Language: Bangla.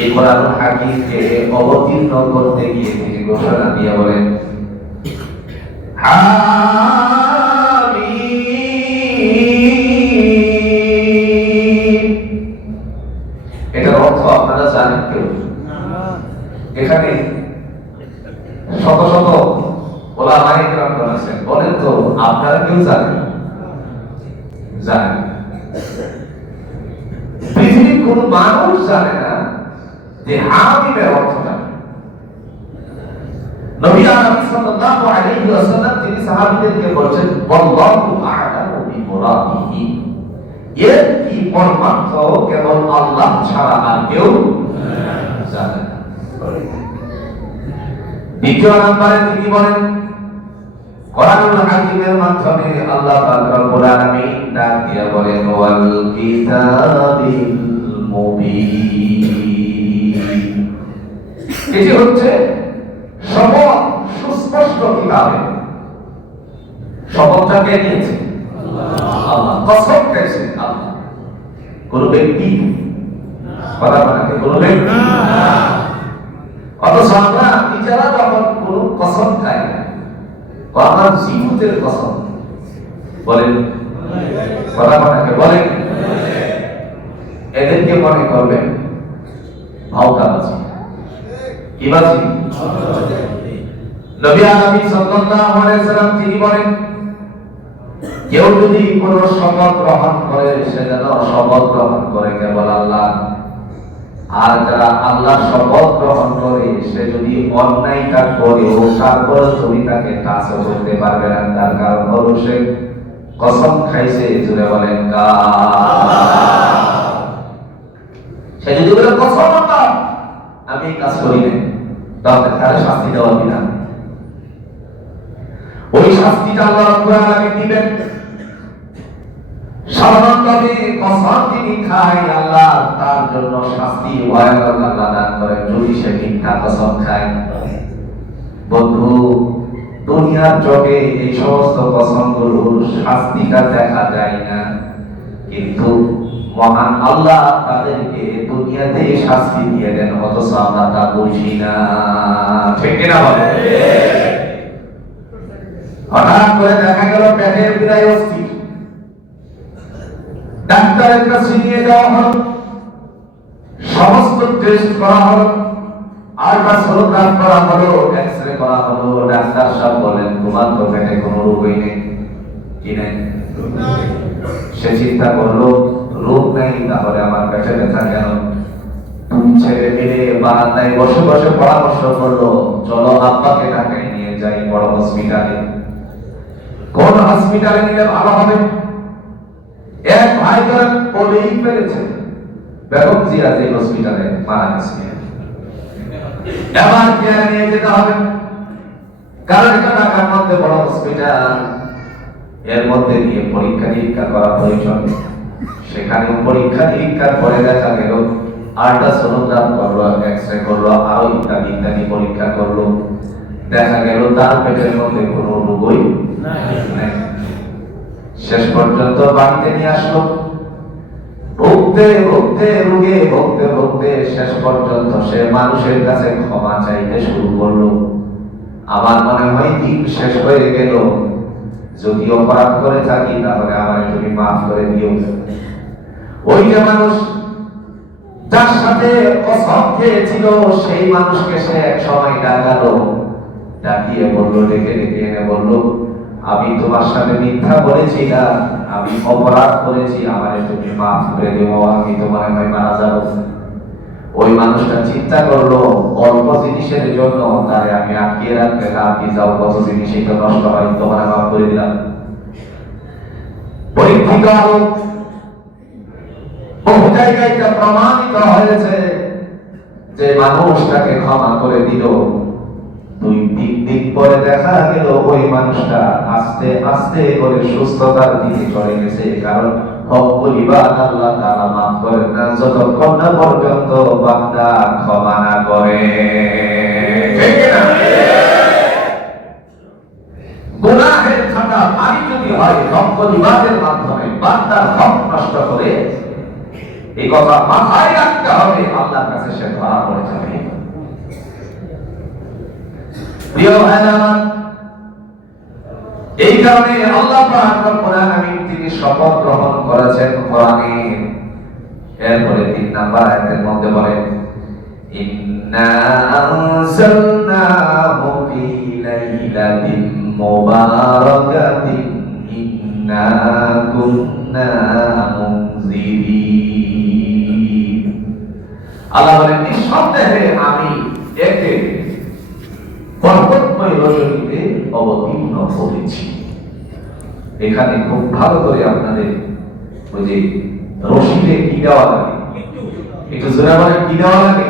এই কোরআনুল হাকিমকে অবতীর্ণ করতে গিয়ে তিনি ঘোষণা দিয়ে বলেন হামিম। এটার অর্থ আপনারা জানেন কেউ? এখানে শত শত ওলামায়ে কেরাম আছেন, বলেন তো আপনারা কেউ জানেন? জানেন? পৃথিবীর কোন মানুষ জানে না যে হামিমের অর্থটা। নবী আকরাম সাল্লাল্লাহু আলাইহি ওয়াসাল্লাম তিনি সাহাবীদেরকে বলেন ওয়াল্লাহু আ'লামু বিমুরাদিহি, এর কি পরমার্থ কেবল আল্লাহ ছাড়া আর কেউ জানে না। দ্বিতীয় নম্বরে তিনি বলেন কোরআনুল হাকিমের মাধ্যমে আল্লাহ পাক রব্বুল আলামিন ডাক দিয়ে বলেন ওয়াল কিতাবিল মুবিন। এটি হচ্ছে শপথ সুস্পষ্ট কিতাবে। শপথটা কে নিয়েছে? আল্লাহ। কসম খেয়েছে আল্লাহ। কোন ব্যক্তি কথা বলে কোন ব্যক্তি অথচ আমরা নিজেরা যখন কোন কসম খাই আমার জীবনের কসম বলেন কথা বলে বলেন, এদেরকে মনে করবেন ভাওতাবাজি। কি বাজি? নবী আলামিন সাল্লাল্লাহু আলাইহি সাল্লাম তিনি বলেন কেউ যদি কোন শপথ গ্রহণ করে সে যেন শপথ গ্রহণ করে কেবল আল্লাহ, আর যারা আল্লাহর শপথ গ্রহণ করে সে যদি অন্যায় কাজ করে ও তারপরে তুমি তাকে টাচ করতে পারবে না, তার কারণ হলো সে কসম খাইছে। জুড়ে বলেন সে যদি বলে কসম আমি কাজ করি না, তাহলে তার শাস্তি দেওয়া বিধান। ওই শাস্তিটা আল্লাহ রাব্বুল আলামিন দিবেন। সাধারণভাবে কসম তিনি খায় আল্লাহ তার জন্য শাস্তি ভয়ানক আল্লাহ দান করেন যদি সে মিথ্যা কসম খায়। বন্ধু, দুনিয়ার জগে এই সমস্ত কসমগুলোর শাস্তিটা দেখা যায় না, কিন্তু মহান আল্লাহ তাদেরকে দুনিয়াতে শাস্তি দিয়ে দেন, অথচ আমরা তা বুঝি না। ঠিক না বলে? হঠাৎ করে দেখা গেল পেটের বিরাই অস্থির, ডাক্তারের কাছে নিয়ে যাওয়া হলো, সমস্ত টেস্ট করা হলো, আল্ট্রাসাউন্ড করা হলো, এক্সরে করা হলো। ডাক্তার সাহেব বলেন তোমার তো পেটে কোনো রোগই নেই। কি নেই? সে চিন্তা করলো রোগ নেই, তাহলে আমার পেটে ব্যথা কেন? ছেলে মেয়ে বারান্দায় বসে বসে পরামর্শ করলো চলো আব্বাকে ঢাকায় নিয়ে যাই বড় হসপিটালে। কোন হসপিটালে নিলে ভালো হবে? এক ভাই তো বলেই ফেলেছে বেগম জিয়া যে হসপিটালে মারা গেছে, এবার কেয়ারে নিয়ে যেতে হবে, কারণ এটা ঢাকার মধ্যে বড় হসপিটাল, এর মধ্যে দিয়ে পরীক্ষা নিরীক্ষা করা প্রয়োজন। সেখানে পরীক্ষা নিরীক্ষার পরে দেখা গেল আল্ট্রাসোনোগ্রাম করলো, এক্সরে করলো, আরো ইত্যাদি ইত্যাদি পরীক্ষা করলো, দেখা গেল তার পেটের মধ্যে কোনো রোগই নাই। শেষ পর্যন্ত বাড়িতে নিয়ে আসলো, ভুগতে ভুগতে রোগে ভুগতে ভুগতে শেষ পর্যন্ত সে মানুষের কাছে ক্ষমা চাইতে শুরু করলো। আমার মনে হয় দিন শেষ হয়ে গেল, যদি অপরাধ করে থাকি তাহলে আমাকে তুমি মাফ করে দিও। ওই যে মানুষ যার সাথে কসম খেয়েছিল সেই মানুষকে সে এক সময় ডাকালো, ডাকিয়ে বললো, ডেকে ডেকে এনে বললো আমি তোমার সাথে মিথ্যা বলেছি না, আমি অপরাধ করেছি, আমাকে তুমি মাফ করে দেবো, আমি তোমার হয় মারা যাবো। ওই মানুষটা চিন্তা করলো অল্প জিনিসের জন্য তারে আমি আটকিয়ে রাখতে না, আপনি যাও কত জিনিসই তো নষ্ট হয়, তোমার মাফ করে দিলাম। পরীক্ষিত আরো বহু জায়গায় এটা প্রমাণিত হয়েছে যে মানুষটাকে ক্ষমা করে দিল, 2-3 দিন পরে দেখা গেল ওই মানুষটা আস্তে আস্তে করে সুস্থতার দিকে চলে গেছে। কারণ হকুল ইবাদ আল্লাহ তাআলা মাফ করেন না যতক্ষণ না পর্যন্ত বান্দা ক্ষমা না করে। ঠিক না? গুনাহের খাতা ভারী যদি হয় হকুল ইবাদের মাধ্যমে বান্দার হক নষ্ট করে, এই কথা মাথায় রাখতে হবে, আল্লাহর কাছে সে ধরা প্রিয় ভাইরা আমার, এই কারণে আল্লাহ পাক রব্বুল আলামিন তিনি শপথ গ্রহণ করেছেন কোরআনে। এরপরে 3 নাম্বার আয়াতের মধ্যে বলেন, ইন্না আনজালনাহু ফি লাইলাতিন মুবারাকাতিন ইন্না কুন্না মুনজিরিন। আল্লাহ বলেন, নিঃসন্দেহে আমি একে বরকতময় রজনীতে অবতীর্ণ করেছি। এখানে খুব ভালো করে আপনাদের ওই যে রশিদে কি দেওয়া লাগে, একটু জোরে বলেন, কি দেওয়া লাগে?